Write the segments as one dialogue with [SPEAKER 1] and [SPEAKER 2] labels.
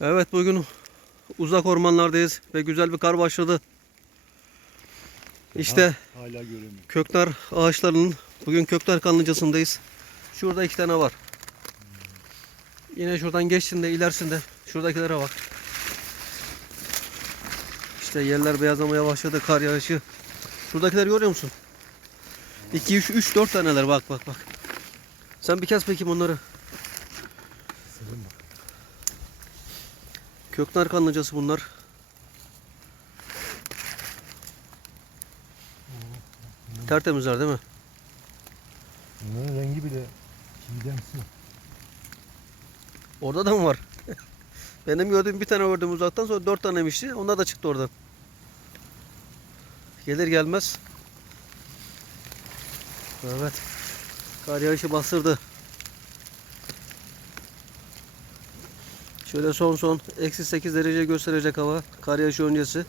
[SPEAKER 1] Evet bugün uzak ormanlardayız ve güzel bir kar başladı. İşte
[SPEAKER 2] Hala göremiyorum.
[SPEAKER 1] köknar ağaçlarının bugün köknar kanlıcasındayız. Şurada iki tane var. Yine şuradan geçtiğinde ilerisinde şuradakilere bak. İşte yerler beyazlamaya başladı kar yağışı. Şuradakileri görüyor musun? 2 3 3 4 taneler bak bak bak. Sen bir kez peki bunları.
[SPEAKER 2] Selim bak.
[SPEAKER 1] Köknar kanlıcası bunlar. Tertemizler değil mi?
[SPEAKER 2] Bunların rengi bile çiğdemsi.
[SPEAKER 1] Orada da mı var? Benim gördüğüm bir tane gördüm uzaktan sonra dört tanemişti. Onlar da çıktı oradan. Gelir gelmez. Evet. Kar yağışı bastırdı. Şöyle son son eksi 8 derece gösterecek hava. Kar yağışı öncesi.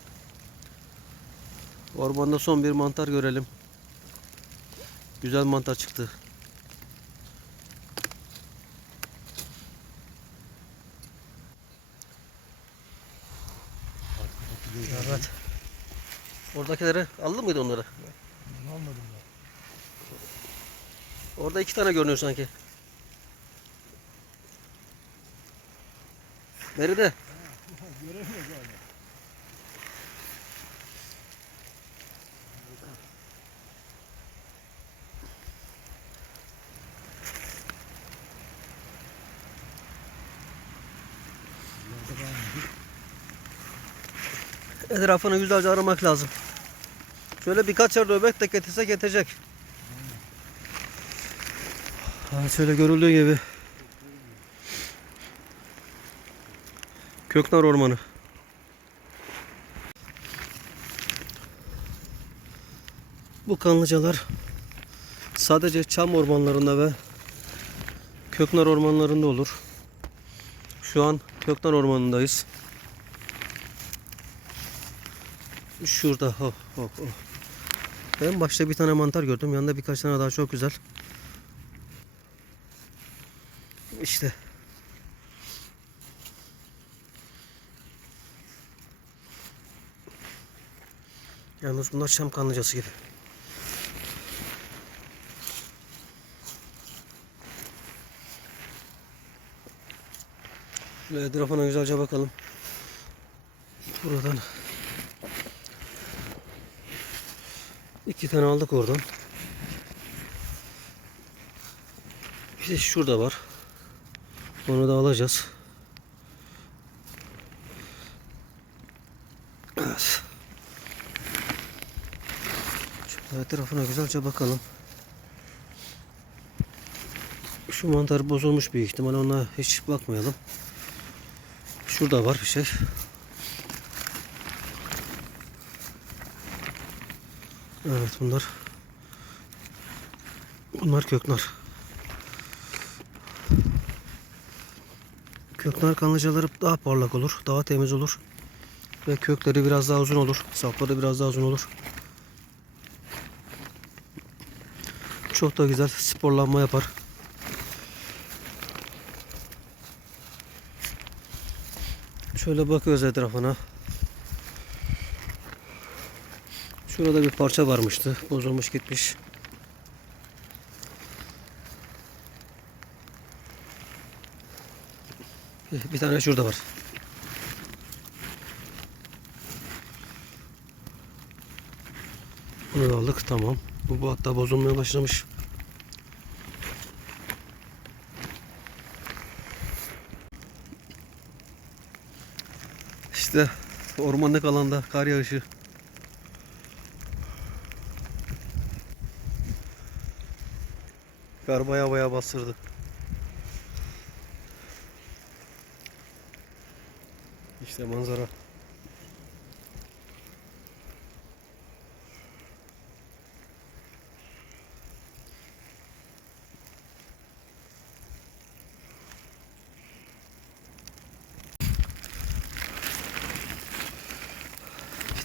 [SPEAKER 1] Ormanda son bir mantar görelim. Güzel mantar çıktı. Evet. Oradakileri aldın mıydı onları?
[SPEAKER 2] Bunu almadım ya.
[SPEAKER 1] Orada iki tane görünüyor sanki. Nerede?
[SPEAKER 2] Göremiyoruz hala.
[SPEAKER 1] Etrafını güzelce aramak lazım. Şöyle birkaç yerde öbek de getirsek yetecek. Evet şöyle görüldüğü gibi. Köknar Ormanı. Bu kanlıcalar sadece çam ormanlarında ve köknar ormanlarında olur. Şu an köknar ormanındayız. Şurada. Hop, hop, hop. En başta bir tane mantar gördüm. Yanında birkaç tane daha çok güzel. İşte. Yalnız bunlar çam kanlıcası gibi. Şöyle etrafına güzelce bakalım. Buradan İki tane aldık oradan. Bir de şurada var. Onu da alacağız. Evet. Şöyle etrafına güzelce bakalım. Şu mantar bozulmuş büyük ihtimal ona hiç bakmayalım. Şurada var bir şey. Evet bunlar bunlar köknar. Köknar kanlıcaları daha parlak olur, daha temiz olur ve kökleri biraz daha uzun olur, sapları biraz daha uzun olur. Çok da güzel sporlanma yapar. Şöyle bakıyoruz etrafına. Şurada bir parça varmıştı. Bozulmuş gitmiş. Bir tane şurada var. Bunu aldık. Tamam. Bu, bu hatta bozulmaya başlamış. İşte ormanlık alanda kar yağışı. Kar baya baya bastırdı. İşte manzara.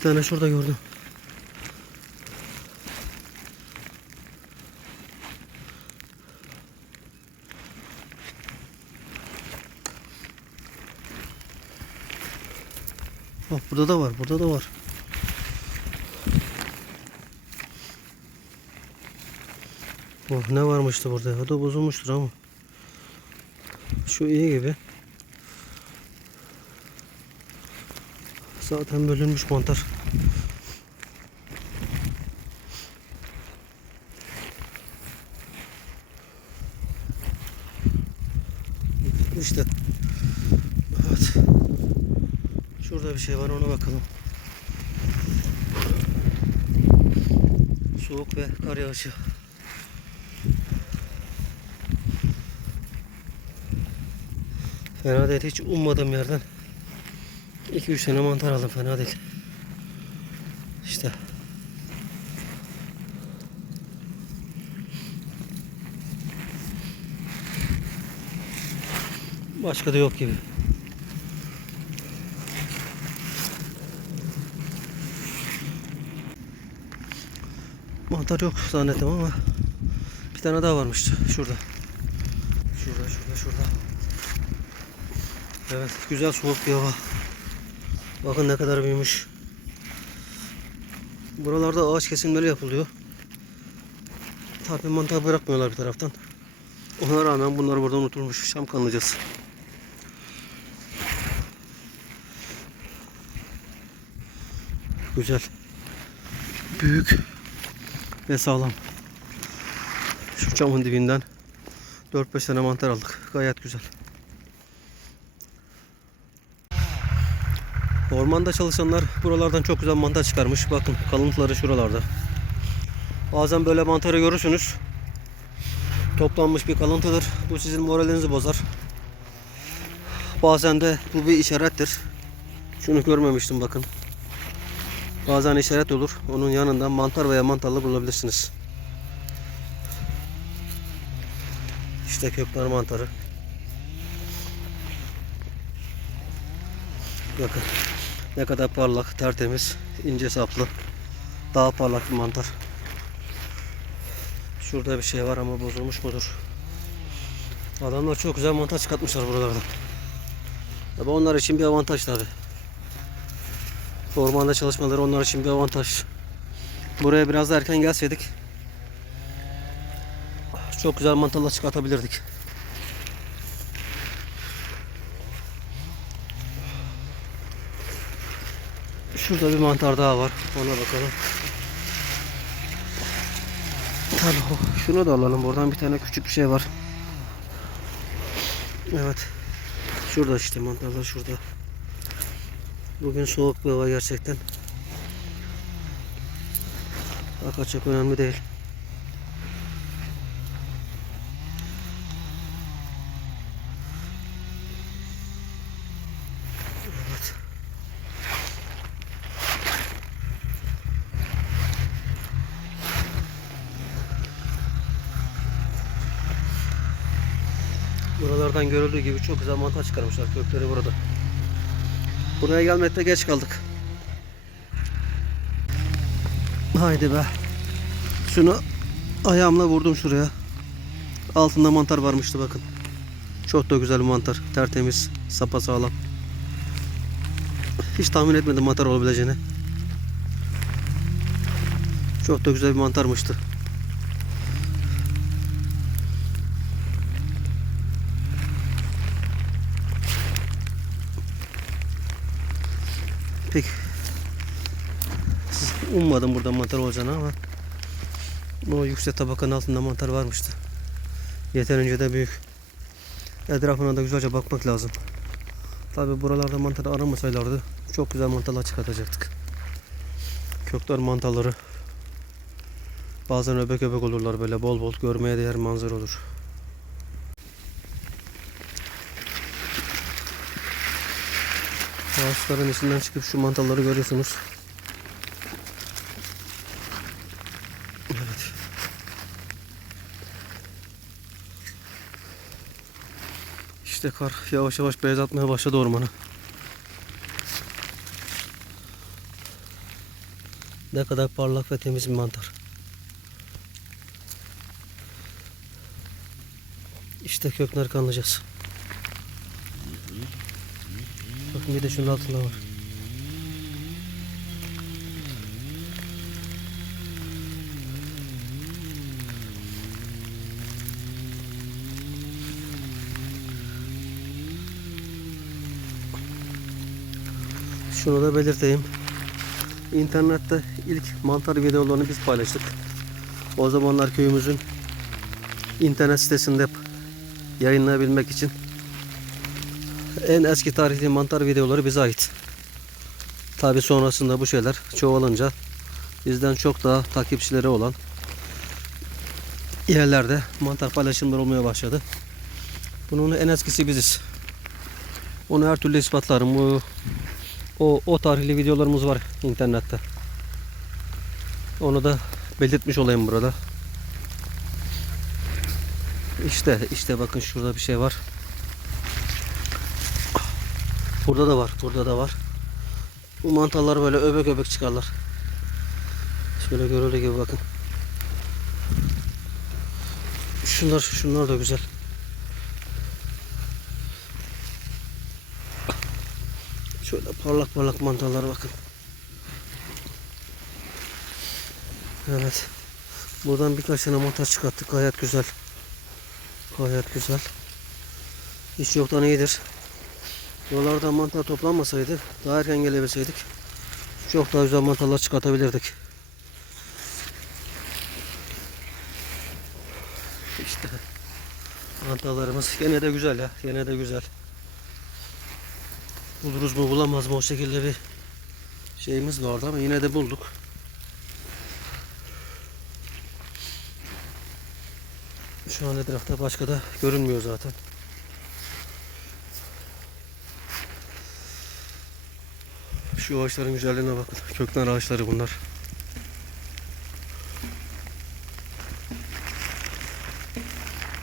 [SPEAKER 1] Tane şurada gördüm. Bak burada da var, burada da var. Oh ne varmıştı burada? O da bozulmuştur ama. Şu iyi gibi. Zaten bölünmüş mantar. İşte. Evet. Şurada bir şey var ona bakalım. Soğuk ve kar yağışı. Fena değil. Hiç ummadığım yerden 2-3 tane mantar aldım. Fena değil. İşte. Başka da yok gibi. Mantar yok zannettim ama bir tane daha varmıştı şurada. Şurada, şurada, şurada. Evet, güzel soğuk bir hava. Bakın ne kadar büyümüş. Buralarda ağaç kesimleri yapılıyor. Tabii mantar bırakmıyorlar bir taraftan. Ona rağmen bunlar burada unutulmuş. Şam kanlayacağız. Güzel. Büyük ve sağlam. Şu çamın dibinden 4-5 tane mantar aldık. Gayet güzel. Ormanda çalışanlar buralardan çok güzel mantar çıkarmış. Bakın kalıntıları şuralarda. Bazen böyle mantarı görürsünüz. Toplanmış bir kalıntıdır. Bu sizin moralinizi bozar. Bazen de bu bir işarettir. Şunu görmemiştim bakın. Bazen işaret olur. Onun yanında mantar veya mantarlı bulabilirsiniz. İşte kökler mantarı. Bakın ne kadar parlak, tertemiz, ince saplı. Daha parlak bir mantar. Şurada bir şey var ama bozulmuş mudur? Adamlar çok güzel mantar çıkartmışlar buralarda. Tabi onlar için bir avantaj tabi. Ormanda çalışmaları onlar için bir avantaj. Buraya biraz da erken gelseydik çok güzel mantarlar çıkartabilirdik. Şurada bir mantar daha var. Ona bakalım. Tamam. Şunu da alalım. Buradan bir tane küçük bir şey var. Evet. Şurada işte mantarlar şurada. Bugün soğuk bir hava gerçekten. Fakat çok önemli değil. Buralardan görüldüğü gibi çok güzel mantar çıkarmışlar. Kökleri burada. Buraya gelmekte geç kaldık. Haydi be. Şunu ayağımla vurdum şuraya. Altında mantar varmıştı bakın. Çok da güzel bir mantar. Tertemiz, sapasağlam. Hiç tahmin etmedim mantar olabileceğini. Çok da güzel bir mantarmıştı. Pek ummadım burada mantar olacağını ama o yüksek tabakanın altında mantar varmıştı. Yeterince de büyük. Etrafına da güzelce bakmak lazım. Tabi buralarda mantar aramasaylardı çok güzel mantarlar çıkartacaktık. Kökler mantarları bazen öbek öbek olurlar böyle bol bol görmeye değer manzara olur. Ağaçların içinden çıkıp şu mantarları görüyorsunuz. Evet. İşte kar yavaş yavaş beyazlatmaya başladı ormanı. Ne kadar parlak ve temiz bir mantar. İşte kökler kanlayacağız. Bir de şunun altında var. Şunu da belirteyim. İnternette ilk mantar videolarını biz paylaştık. O zamanlar köyümüzün internet sitesinde yayınlayabilmek için en eski tarihli mantar videoları bize ait. Tabi sonrasında bu şeyler çoğalınca bizden çok daha takipçileri olan yerlerde mantar paylaşımları olmaya başladı. Bunun en eskisi biziz. Onu her türlü ispatlarım. Bu o, o tarihli videolarımız var internette. Onu da belirtmiş olayım burada. İşte işte bakın şurada bir şey var. Burada da var. Burada da var. Bu mantarlar böyle öbek öbek çıkarlar. Şöyle görüldüğü gibi bakın. Şunlar şunlar da güzel. Şöyle parlak parlak mantarlara bakın. Evet. Buradan birkaç tane mantar çıkarttık. Gayet güzel. Gayet güzel. Hiç yoktan iyidir. Yollardan mantar toplanmasaydı, daha erken gelebilseydik çok daha güzel mantarlar çıkartabilirdik. İşte mantarlarımız gene de güzel ya. Gene de güzel. Buluruz mu bulamaz mı o şekilde bir şeyimiz vardı ama yine de bulduk. Şu an etrafta başka da görünmüyor zaten. Şu ağaçların güzelliğine bakın. Köknar ağaçları bunlar.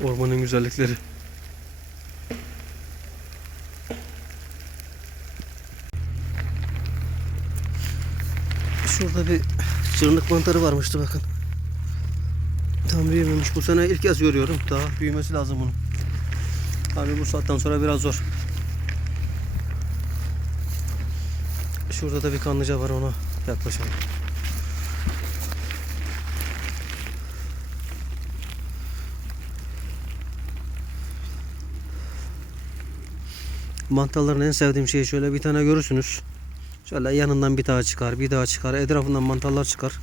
[SPEAKER 1] Ormanın güzellikleri. Şurada bir çırnık mantarı varmıştı bakın. Tam büyümemiş. Bu sene ilk kez görüyorum. Daha büyümesi lazım bunun. Tabii bu saatten sonra biraz zor. Şurada da bir kanlıca var ona yaklaşalım. Mantarların en sevdiğim şey şöyle bir tane görürsünüz. Şöyle yanından bir daha çıkar, bir daha çıkar. Etrafından mantarlar çıkar.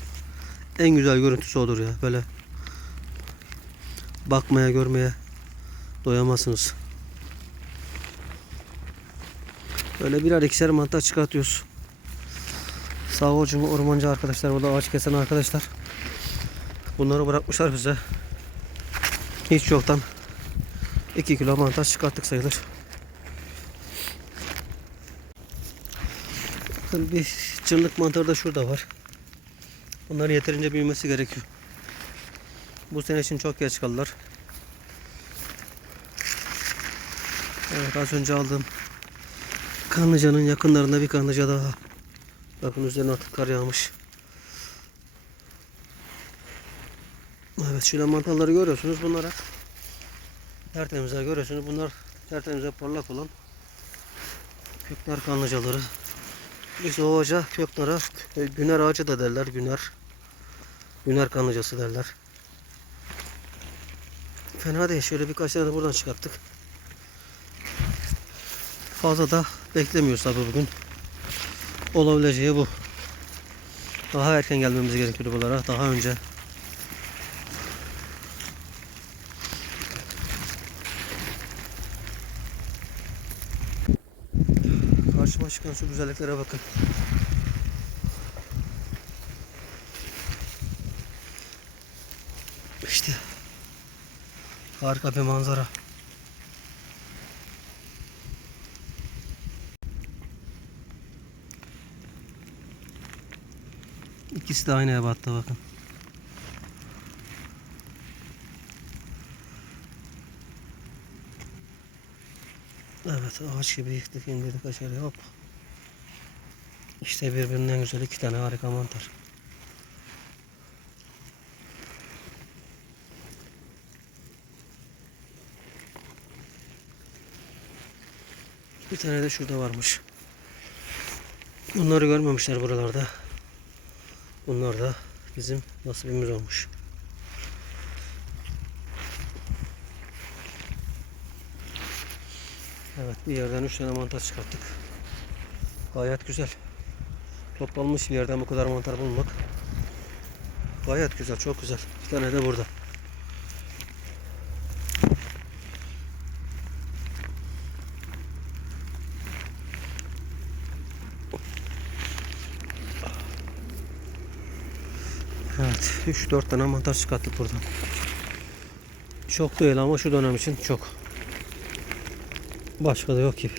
[SPEAKER 1] En güzel görüntüsü odur ya. Böyle bakmaya, görmeye doyamazsınız. Böyle birer ikişer mantar çıkartıyoruz. Sağ olsun ormancı arkadaşlar, burada ağaç kesen arkadaşlar. Bunları bırakmışlar bize. Hiç yoktan 2 kilo mantar çıkarttık sayılır. Bakın bir çırlık mantarı da şurada var. Bunların yeterince büyümesi gerekiyor. Bu sene için çok geç kaldılar. Evet az önce aldığım Kanlıca'nın yakınlarında bir kanlıca daha. Bakın üzerine artık kar yağmış. Evet şöyle mantarları görüyorsunuz. Bunlara tertemizler görüyorsunuz. Bunlar tertemize parlak olan köknar kanlıcaları. Biz o ağaca köknara e, güner ağacı da derler. Güner. Güner kanlıcası derler. Fena değil. Şöyle birkaç tane de buradan çıkarttık. Fazla da beklemiyoruz tabi bugün. Olabileceği bu. Daha erken gelmemiz gerekiyor buralara. Daha önce. Karşıma çıkan şu güzelliklere bakın. İşte harika bir manzara. İkisi de aynı ebatta bakın. Evet ağaç gibi yıktık indirdik aşağıya hop. İşte birbirinden güzel iki tane harika mantar. Bir tane de şurada varmış. Bunları görmemişler buralarda. Bunlar da bizim nasibimiz olmuş. Evet bir yerden üç tane mantar çıkarttık. Gayet güzel. Toplanmış bir yerden bu kadar mantar bulmak. Gayet güzel, çok güzel. Bir tane de burada. Evet, 3-4 tane mantar çıkarttık buradan. Çok değil ama şu dönem için çok. Başka da yok gibi.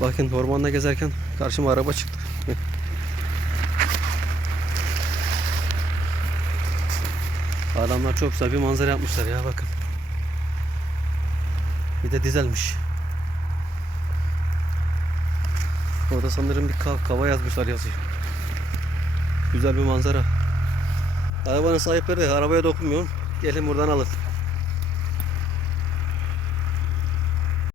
[SPEAKER 1] Bakın ormanda gezerken karşıma araba çıktı. Adamlar çok güzel bir manzara yapmışlar ya bakın. Bir de dizelmiş. Orada sanırım bir ka- kava yazmışlar yazıyor. Güzel bir manzara. Arabanın sahipleri arabaya dokunmuyorum. Gelin buradan alın.